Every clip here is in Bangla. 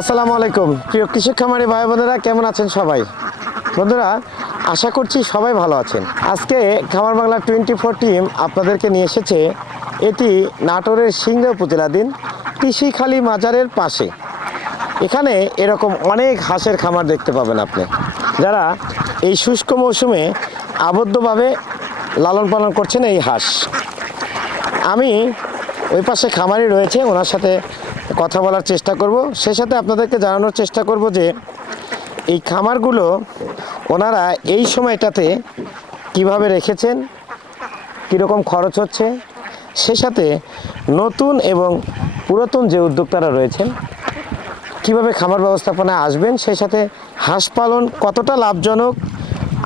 আসসালামু আলাইকুম। প্রিয় কৃষক খামারি ভাই বোনেরা, কেমন আছেন সবাই? বন্ধুরা, আশা করছি সবাই ভালো আছেন। আজকে খামার বাংলা টোয়েন্টি ফোর টিম আপনাদেরকে নিয়ে এসেছে এটি নাটোরের সিংড়া উপজেলাধীন তিসিখালী মাজারের পাশে। এখানে এরকম অনেক হাঁসের খামার দেখতে পাবেন আপনি, যারা এই শুষ্ক মৌসুমে আবদ্ধভাবে লালন পালন করছেন এই হাঁস। আমি ওই পাশে খামারি রয়েছে, ওনার সাথে কথা বলার চেষ্টা করব। সেই সাথে আপনাদেরকে জানানোর চেষ্টা করব যে, এই খামারগুলো ওনারা এই সময়টাতে কীভাবে রেখেছেন, কীরকম খরচ হচ্ছে, সে সাথে নতুন এবং পুরাতন যে উদ্যোক্তারা রয়েছেন, কীভাবে খামার ব্যবস্থাপনায় আসবেন, সেই সাথে হাঁস পালন কতটা লাভজনক,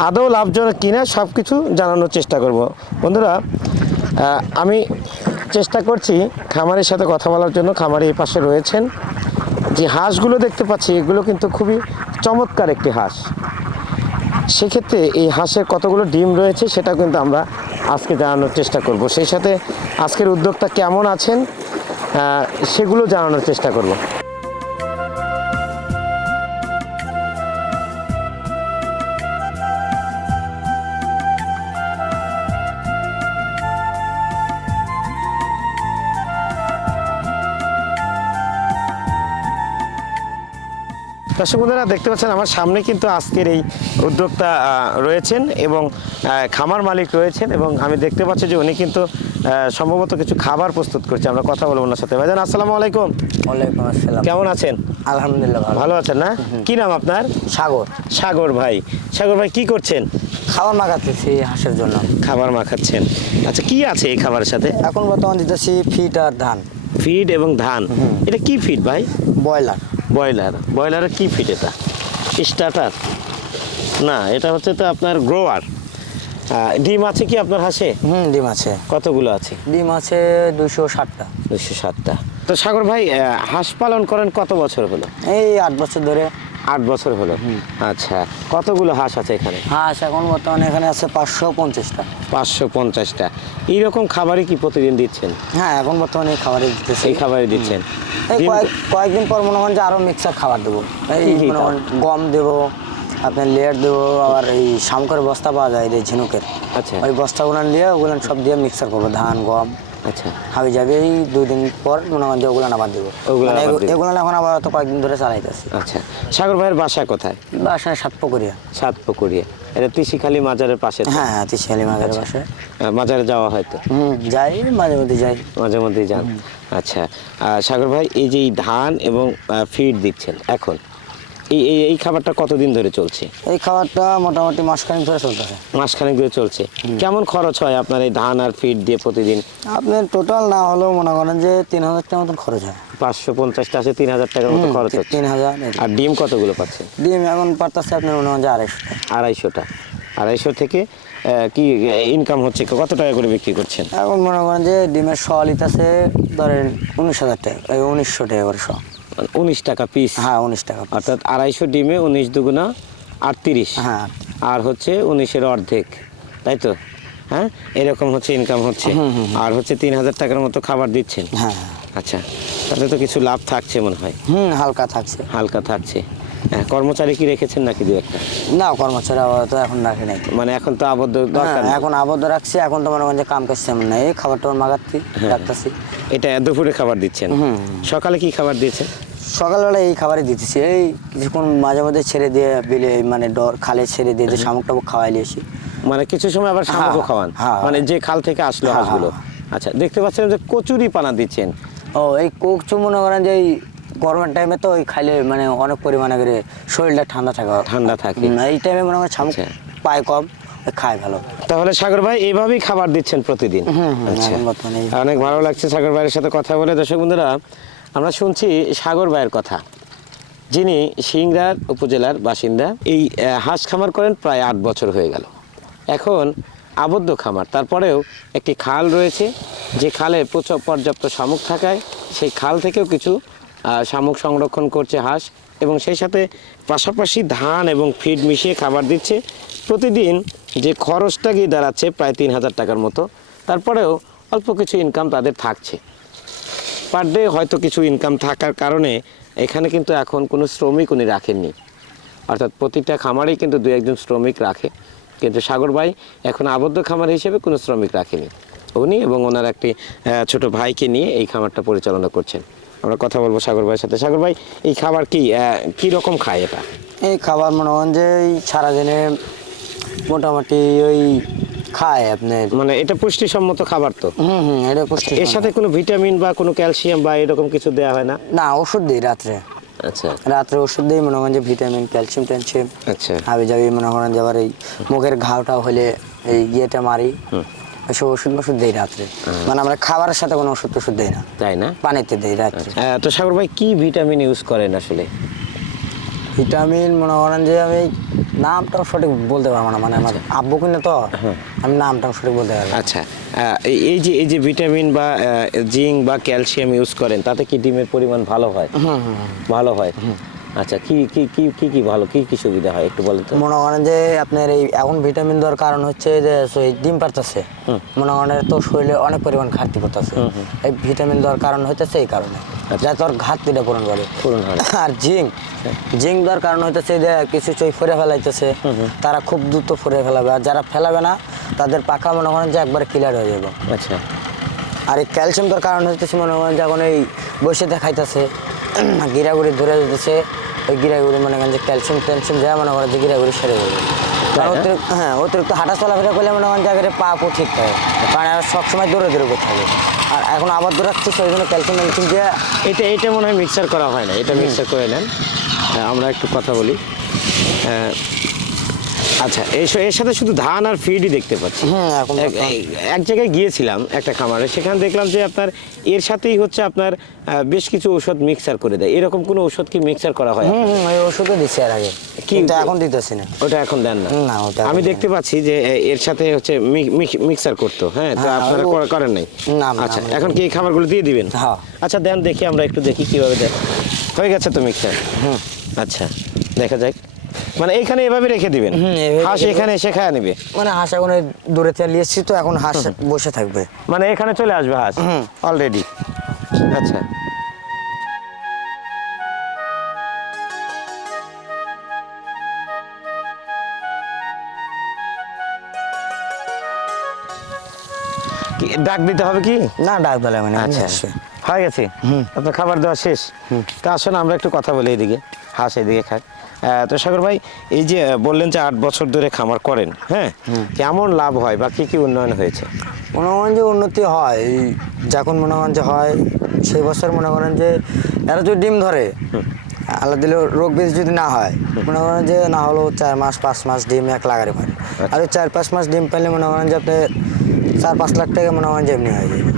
আদৌ লাভজনক কিনা সব কিছু জানানোর চেষ্টা করব। বন্ধুরা আমি চেষ্টা করছি খামারের সাথে কথা বলার জন্য। খামারে এই পাশে রয়েছেন। যে হাঁসগুলো দেখতে পাচ্ছি, এগুলো কিন্তু খুবই চমৎকার একটি হাঁস। সেক্ষেত্রে এই হাঁসের কতগুলো ডিম রয়েছে সেটা কিন্তু আমরা আজকে জানানোর চেষ্টা করব। সেই সাথে আজকের উদ্যোক্তা কেমন আছেন সেগুলো জানানোর চেষ্টা করব। দর্শক বন্ধুরা দেখতে পাচ্ছেন আমার সামনে কিন্তু আজকের এই উদ্যোক্তা রয়েছেন এবং খামার মালিক রয়েছেন এবং আমি দেখতে পাচ্ছি যে উনি কিন্তু সম্ভবত কিছু খাবার প্রস্তুত করছে। আমরা কথা বলব ওনার সাথে। ভাইজান আসসালামু আলাইকুম। ওয়ালাইকুম আসসালাম। কেমন আছেন? আলহামদুলিল্লাহ ভালো। আছেন না? কি নাম আপনার? সাগর। সাগর ভাই। সাগর ভাই কি করছেন? খাবার মাখাতেছি হাঁসের জন্য। খাবার মাখাচ্ছেন। আচ্ছা কি আছে এই খাবারের সাথে? এখন বর্তমান দিতেছি ফিট আর ধান। ফিড এবং ধান। এটা কি ফিড ভাই? ব্রয়লার। ব্রয়লার। ব্রয়লারের কী ফিট এটা? স্টার্টার না এটা হচ্ছে তো আপনার গ্রোয়ার ডিম আছে কি আপনার হাসে? হুম ডিম আছে। কতগুলো আছে? ডিম আছে দুশো ষাটটা। দুশো ষাটটা। তো সাগর ভাই হাঁস পালন করেন কত বছর হলো? এই আট বছর ধরে। আট বছর হলো। আচ্ছা কতগুলো হাঁস আছে এখানে? হাঁস এখন বর্তমানে এখানে আছে পাঁচশো পঞ্চাশটা। পাঁচশো পঞ্চাশটা। এইরকম খাবারই কি প্রতিদিন দিচ্ছেন? হ্যাঁ এখন বর্তমানে এই খাবারই দিতেছি। এই খাবারই দিচ্ছেন। কয়েকদিন পর মনে হয় যে আরও মিক্সার খাবার দেবো। গম দেবো আপনার লেয়ার দেবো আবার এই শামুকের বস্তা পাওয়া যায় এই ঝিনুকের। আচ্ছা। ওই বস্তাগুলো নিয়ে ওগুলো সব দিয়ে মিক্সার করব ধান গম। আচ্ছা। হাবি যাবে এই দুই দিন পর মনে হয় যে ওগুলো আবার দেবো। এগুলো এখন আবার তো কয়েকদিন ধরে চালাইতেছি। আচ্ছা। সাগর ভাইয়ের বাসা কোথায়? বাসায় সাত পুকুরিয়া। সাত পুকুরিয়া। এটা তিসিখালী মাজারের পাশে হ্যাঁ হ্যাঁ তিশালি মাঝের বাসায় আহ, মাজারে যাওয়া হয়তো হুম যাই মাঝে মধ্যে যাই। মাঝে মধ্যেই যান। আচ্ছা। সাগর ভাই এই যে ধান এবং ফিড দিচ্ছেন এখন এই এই এই খাবারটা কতদিন ধরে চলছে? এই খাবারটা মোটামুটি মাসখানিক ধরে চলতেছে। মাসখানেক ধরে চলছে। কেমন খরচ হয় আপনার এই ধান আর ফিড দিয়ে প্রতিদিন? আপনার টোটাল না হলেও মনে করেন যে তিন হাজার টাকা মতন খরচ হয়। পাঁচশো পঞ্চাশটা আছে তিন হাজার টাকার মতো খরচ হচ্ছে। তিন হাজার আর ডিম কতগুলো পাচ্ছেন ডিম এখন পারতেছে আপনার মনে হয় যে আড়াইশো আড়াইশোটা। আড়াইশো থেকে কি ইনকাম হচ্ছে? কত টাকা করে বিক্রি করছেন? এখন মনে করেন যে ডিমের শ লিতাছে ধরেন উনিশ হাজার টাকা উনিশশো টাকা করে শ। উনিশ টাকা পিস হ্যাঁ উনিশ টাকা অর্থাৎ আড়াইশো ডিমে উনিশ দুগুণা আটত্রিশ। হ্যাঁ। আর হচ্ছে উনিশের অর্ধেক তাই তো? হ্যাঁ এরকম হচ্ছে ইনকাম হচ্ছে। আর হচ্ছে তিন হাজার টাকার মতো খাবার দিচ্ছেন। হ্যাঁ আচ্ছা তাহলে তো কিছু লাভ থাকছে মনে হয়। হুম হালকা থাকছে। হালকা থাকছে। হ্যাঁ কর্মচারী কি রেখেছেন নাকি দু একটা? না কর্মচারী আপাতত এখন রাখি নাই। মানে এখন তো আবদ্ধ দরকার হ্যাঁ, এখন আবদ্ধ রাখছি এখন তো মনে করেন যে কাম তেমন নেই। এই খাবার টাবার মাগাচ্ছি রাখতেছি। এটা দুপুরে খাবার দিচ্ছেন। সকালে কি খাবার দিয়েছেন? সকালবেলা এই খাবারই দিতেছি। এই কিছুক্ষণ মাঝে মধ্যে ছেড়ে দিয়ে বিলে মানে ডর খালে ছেড়ে দিয়ে শামুক টামুক খাওয়াই নিয়েছি। মানে কিছু সময় আবার শামুকও হ্যাঁ, খাওয়ান? হ্যাঁ। মানে যে খাল থেকে আসলো হ্যাঁ, হাঁসগুলো আচ্ছা দেখতে পাচ্ছেন যে কচুরি পানা দিচ্ছেন। ও এই কোকচু মনে করেন যে এই গরমের টাইমে তো ওই খাইলে মানে অনেক পরিমাণে করে শরীরটা ঠান্ডা থাকে ঠান্ডা থাকে। এই টাইমে মনে করেন শামুক আচ্ছা। পায় কম। খায় ভালো। তাহলে সাগর ভাই এইভাবেই খাবার দিচ্ছেন প্রতিদিন? আচ্ছা। অনেক ভালো লাগছে সাগর ভাইয়ের সাথে কথা বলে। দর্শক বন্ধুরা আমরা শুনছি সাগর ভাইয়ের কথা। যিনি সিংড়ার উপজেলার বাসিন্দা এই হাঁস খামার করেন প্রায় আট বছর হয়ে গেল। এখন আবদ্ধ খামার। তারপরেও একটি খাল রয়েছে যে খালে প্রচুর পর্যাপ্ত শামুক থাকায় সেই খাল থেকেও কিছু শামুক সংরক্ষণ করছে হাঁস এবং সেই সাথে পাশাপাশি ধান এবং ফিড মিশিয়ে খাবার দিচ্ছে। প্রতিদিন যে খরচটা গিয়ে দাঁড়াচ্ছে প্রায় তিন হাজার টাকার মতো, তারপরেও অল্প কিছু ইনকাম তাদের থাকছে। পার ডে হয়তো কিছু ইনকাম থাকার কারণে এখানে কিন্তু এখন কোনো শ্রমিক উনি রাখেননি। অর্থাৎ প্রতিটা খামারেই কিন্তু দু একজন শ্রমিক রাখে। কিন্তু সাগর ভাই এখন আবদ্ধ খামার হিসেবে কোনো শ্রমিক রাখেনি। উনি এবং ওনার একটি ছোট ভাইকে নিয়ে এই খামারটা পরিচালনা করছেন। আমরা কথা বলব সাগর ভাইয়ের সাথে। সাগর ভাই, এই খাবার কি কি রকম খায় এটা? এই খাবার মনে করেন যে সারাদিনে মোটামুটি ওই খায় আপনার। মানে এটা পুষ্টিসম্মত খাবার তো। হুম হুম এটা পুষ্টি এর সাথে কোনো ভিটামিন বা কোনো ক্যালসিয়াম বা এরকম কিছু দেওয়া হয় না? না ওষুধ দিই রাত্রে। আচ্ছা। রাত্রে ওষুধ দিই মনে করেন যে ভিটামিন ক্যালসিয়াম ট্যালসিয়াম। আচ্ছা। হাবি যাবি মনে করেন যে আবার এই মুখের ঘাওটা হলে এই ইয়েটা মারি। এসব ওষুধ ওষুধ দিই রাত্রে। মানে আমরা খাবারের সাথে কোনো ওষুধ টষুধ দিই না। তাই না? পানিতে দিই রাত্রে। তো সাগর ভাই কি ভিটামিন ইউজ করেন আসলে? ভিটামিন মনে করেন যে আমি নামটাও সঠিক বলতে পারব না মানে আমার আব্বু কিনে তো আমি নামটাও সঠিক বলতে পারব। আচ্ছা এই- যে এই যে ভিটামিন বা জিঙ্ক বা ক্যালসিয়াম ইউজ করেন তাতে কি ডিমের পরিমাণ ভালো হয়? ভালো হয়? আচ্ছা কি কি কি কি কি ভালো? কি কি সুবিধা হয় একটু বলেন তো। মনে করেন যে আপনার এই এখন ভিটামিন দেওয়ার কারণ হচ্ছে যে ডিম পারতেছে মনে করেন তো শরীরে অনেক পরিমাণ ঘাটতি করতেছে এই ভিটামিন দেওয়ার কারণ হইতেছে এই কারণে। যাতে ওর ঘাটতিটা পূরণ করে। পূরণ হয়। আর জিঙ্ক জিঙ্ক দেওয়ার কারণ হইতেছে যে কিছু চই ফেরে ফেলাইতেছে তারা খুব দ্রুত ফেরে ফেলাবে। আর যারা ফেলাবে না তাদের পাখা মনে করেন যে একবার ক্লিয়ার হয়ে যাবে। আচ্ছা। আর এই ক্যালসিয়াম দেওয়ার কারণ হইতেছে মনে করেন যখন এই বসে দেখাইতেছে গিরাগুড়ি ধরে যেতেছে ওই গিরাগুড়ি মনে করেন যে ক্যালসিয়াম ট্যালসিয়াম যা মনে করেন যে গিরাগুড়ি সেরে যাবে। হ্যাঁ। অতিরিক্ত হ্যাঁ অতিরিক্ত হাঁটা চলাফেরা করলে মনে করেন জায়গায় পা পো ঠিক থাকে। কারণ সবসময় দৌড়ে দৌড়ে করতে হবে আর এখন আবার দৌড়াচ্ছে, সেই জন্য ক্যালসিয়াম ম্যাগনেসিয়াম দিয়ে এটা এটা মনে হয় মিক্সার করা হয় না, এটা মিক্সার করে নেন। আমরা একটু কথা বলি। আচ্ছা এর সাথে শুধু ধান আর ফিডই দেখতে পাচ্ছি। হুম, এখন এক- জায়গায় গিয়েছিলাম একটা খামারে সেখানে দেখলাম যে আপনার এর সাথেই হচ্ছে আপনার বেশ কিছু ওষুধ মিক্সার করে দেয়। এরকম কোনো ওষুধ কি মিক্সার করা হয় হুম হুম ওই ওষুধও দিচ্ছে আর আগে। কিন্তু এখন দিতেছি না। ওটা এখন দেন না? না, ওটা আমি দেখতে পাচ্ছি যে এর সাথে হচ্ছে মিক্সার করতো হ্যাঁ? তো হ্যাঁ, আপনারা করেন নাই? আচ্ছা এখন কি এই খাবারগুলো দিয়ে দিবেন? হ্যাঁ। আচ্ছা দেন দেখি আমরা একটু দেখি কীভাবে দেন। হয়ে গেছে তো মিক্সার হুম। আচ্ছা দেখা যাক। মানে এইখানে এভাবে রেখে দিবেন। হাঁস এখানে এসে খায় নিবে। মানে হাঁস এখন দূরে নিয়ে এসছি তো এখন হাঁস বসে থাকবে। মানে এখানে চলে আসবে হাঁস? অলরেডি আচ্ছা। ডাক দিতে হবে কি? না ডাক দিলে মানে আচ্ছা। হয়ে গেছে? আপনার খাবার দেওয়া শেষ? তা আসুন আমরা একটু কথা বলি এদিকে। হাঁস এদিকে খাক আহ, তো সাগর ভাই এই যে বললেন যে আট বছর ধরে খামার করেন হ্যাঁ? কেমন লাভ হয় বা কী কী উন্নয়ন হয়েছে? মনে করেন যে উন্নতি হয়। এই যখন মনে করেন যে হয় সেই বছর মনে করেন যে এরা যদি ডিম ধরে আল্লাহ দিলে রোগ ব্যাধি যদি না হয় মনে করেন যে না হলেও চার মাস পাঁচ মাস ডিম এক লাগারে পারে আর চার পাঁচ মাস ডিম পেলে মনে করেন যে আপনি চার পাঁচ লাখ টাকা মনে করেন যে এমনি হয়ে যাবে।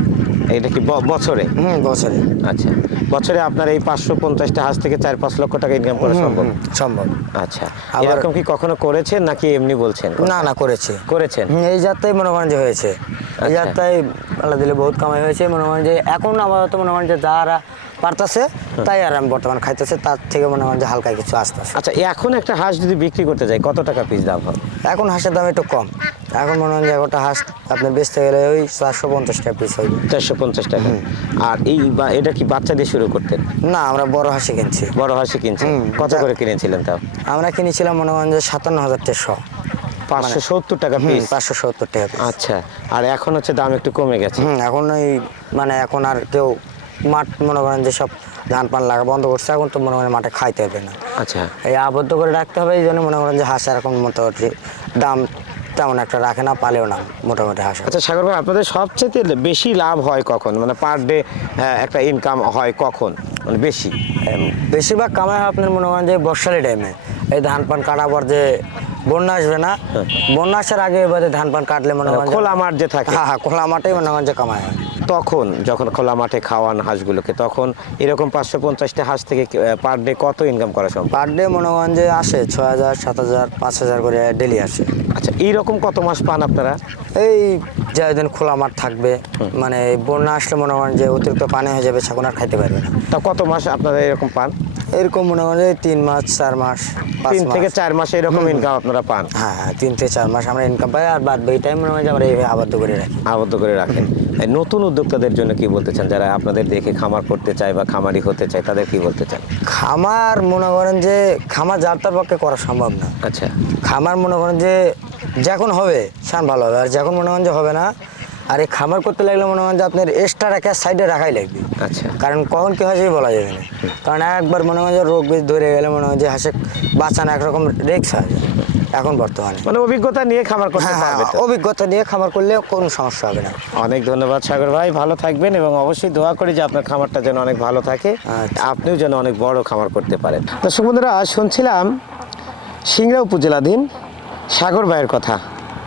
এটা কি বছরে? হুম বছরে। আচ্ছা। বছরে আপনার এই পাঁচশো পঞ্চাশটা হাঁস থেকে চার পাঁচ লক্ষ টাকা ইনকাম করা সম্ভব? সম্ভব। আচ্ছা। এরকম কি কখনো করেছেন নাকি এমনি বলছেন? না না করেছে। করেছেন? এই যাত্রায় মনে করেন যে হয়েছে। এই আচ্ছা। যাত্রায় আল্লাহ দিলে বহুত কামাই হয়েছে। মনে করেন যে এখন আমার মনে করেন যে যারা পারতাছে তাই আর আমি বর্তমান খাইতেছে তার থেকে মনে হয় যে হালকা কিছু আসতেছে। আচ্ছা এখন একটা হাঁস যদি বিক্রি করতে যাই কত টাকা পিস দাম হবে? এখন হাঁসের দাম একটু কম। এখন মনে হয় যে একটা হাঁস আপনি বেচতে গেলে ওই চারশো পঞ্চাশ টাকা পিস হইবে। চারশো পঞ্চাশ টাকা। আর এই বা এটা কি বাচ্চা দিয়ে শুরু করতেন? না আমরা বড় হাঁসি কিনছি। বড় হাঁসি কিনছি কত করে কিনেছিলেন তাও? আমরা কিনেছিলাম মনে হয় যে সাতান্ন হাজার চারশো। পাঁচশো সত্তর টাকা পিস পাঁচশো সত্তর টাকা আচ্ছা আর এখন হচ্ছে দাম একটু কমে গেছে। এখন ওই মানে এখন আর কেউ মাঠ মনে করেন যে সব ধান পান লাগা বন্ধ করছে এখন তো মনে করেন মাঠে খাইতে হবে না। আচ্ছা। এই আবদ্ধ করে রাখতে হবে এই জন্য মনে করেন যে হাঁস এখন মোটামুটি দাম তেমন একটা রাখে না পালেও না মোটামুটি হাঁস। আচ্ছা সাগর ভাই আপনাদের সবচেয়ে বেশি লাভ হয় কখন? মানে পার ডে একটা ইনকাম হয় কখন? মানে বেশি। বেশিরভাগ কামাই হয় আপনার মনে করেন যে বর্ষালি টাইমে। এই ধান পান কাটার পর যে বন্যা আসবে না বন্যা আসার আগে এবারে ধান পান কাটলে মনে করেন খোলা মাঠ যে থাকে। হ্যাঁ হ্যাঁ খোলা মাঠেই মনে করেন যে কামাই হয়। তখন যখন খোলা মাঠে খাওয়ান হাঁসগুলোকে তখন এরকম পাঁচশো পঞ্চাশটা হাঁস থেকে পার ডে কত ইনকাম করা সম্ভব? পার ডে মনে করেন যে আসে ছয় হাজার সাত হাজার পাঁচ হাজার করে ডেলি আসে। আচ্ছা এইরকম কত মাস পান আপনারা? এই যেদিন খোলা মাঠ থাকবে মানে বন্যা আসলে মনে করেন যে অতিরিক্ত পানি হয়ে যাবে ছাগল আর খাইতে পারবে না। তা কত মাস আপনারা এরকম পান? এরকম মনে করেন যে তিন মাস চার মাস তিন থেকে চার মাস এরকম ইনকাম আপনারা পান? হ্যাঁ হ্যাঁ তিন থেকে চার মাস আমরা ইনকাম পাই আর বাদ বাকি টাইম মনে হয় যে আমরা এইভাবে আবদ্ধ করে রাখি। আবদ্ধ করে রাখেন। নতুন উদ্যোক্তাদের জন্য কি বলতে চান? যারা আপনাদের দেখে খামার করতে চায় বা খামারি হতে চায় তাদের কি বলতে চান? খামার মনে করেন যে খামার যার তার পক্ষে করা সম্ভব না। আচ্ছা। খামার মনে করেন যে যখন হবে সান ভালো হবে। আর যখন মনে করেন যে হবে না আর এই খামার করতে লাগলে মনে হয় যে আপনার এক্সট্রা রাখা সাইডে রাখাই লাগবে। আচ্ছা। কারণ কখন কি হয় বলা যাবে না। কারণ একবার মনে হয় যে রোগ বেশ ধরে গেলে মনে হয় যে হাসে বাঁচানো একরকম রেক্স হয়। এখন বর্তমানে। মানে অভিজ্ঞতা নিয়ে খামার করতে হ্যাঁ হ্যাঁ পারবে অভিজ্ঞতা নিয়ে খামার করলে কোনো সমস্যা হবে না। অনেক ধন্যবাদ সাগর ভাই ভালো থাকবেন এবং অবশ্যই দোয়া করি যে আপনার খামারটা যেন অনেক ভালো থাকে। আচ্ছা। আপনিও যেন অনেক বড় খামার করতে পারেন। দর্শক বন্ধুরা শুনছিলাম সিংড়া উপজেলাধীন সাগর ভাইয়ের কথা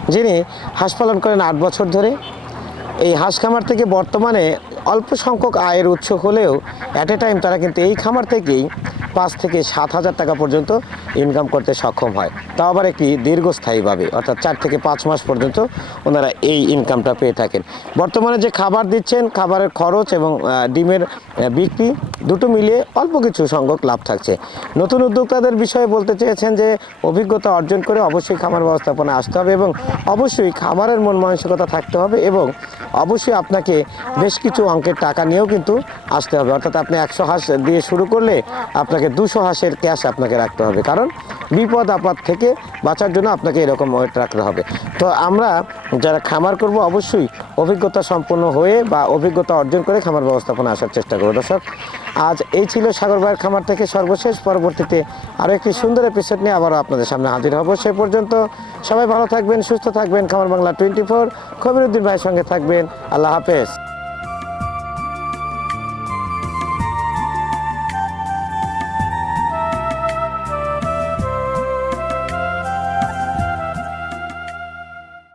যিনি হাঁস পালন করেন আট বছর ধরে। এই হাঁস খামার থেকে বর্তমানে অল্প সংখ্যক আয়ের উৎস হলেও অ্যাট এ টাইম তারা কিন্তু এই খামার থেকেই পাঁচ থেকে সাত হাজার টাকা পর্যন্ত ইনকাম করতে সক্ষম হয়। তাও আবার একটি দীর্ঘস্থায়ীভাবে, অর্থাৎ চার থেকে পাঁচ মাস পর্যন্ত ওনারা এই ইনকামটা পেয়ে থাকেন। বর্তমানে যে খাবার দিচ্ছেন, খাবারের খরচ এবং ডিমের বিক্রি দুটো মিলিয়ে অল্প কিছু সংখ্যক লাভ থাকছে। নতুন উদ্যোক্তাদের বিষয়ে বলতে চেয়েছেন যে, অভিজ্ঞতা অর্জন করে অবশ্যই খামার ব্যবস্থাপনা আসতে হবে এবং অবশ্যই খামারের মন মানসিকতা থাকতে হবে এবং অবশ্যই আপনাকে বেশ কিছু অঙ্কের টাকা নিয়েও কিন্তু আসতে হবে। অর্থাৎ আপনি একশো হাঁস দিয়ে শুরু করলে আপনাকে দুশো হাঁসের ক্যাশ আপনাকে রাখতে হবে। কারণ বিপদ, আপদ থেকে বাঁচার জন্য আপনাকে এরকম ওয়েট রাখতে হবে। তো আমরা যারা খামার করব, অবশ্যই অভিজ্ঞতা সম্পন্ন হয়ে বা অভিজ্ঞতা অর্জন করে খামার ব্যবস্থাপনা আসার চেষ্টা করব। দর্শক, আজ এই ছিল সাগর ভাইয়ের খামার থেকে সর্বশেষ। পরবর্তীতে আরও একটি সুন্দর এপিসোড নিয়ে আবারও আপনাদের সামনে হাজির হব। সে পর্যন্ত সবাই ভালো থাকবেন, সুস্থ থাকবেন। খামার বাংলা টোয়েন্টি ফোর খবিরুদ্দিন ভাইয়ের সঙ্গে থাকবেন। আল্লাহ হাফেজ।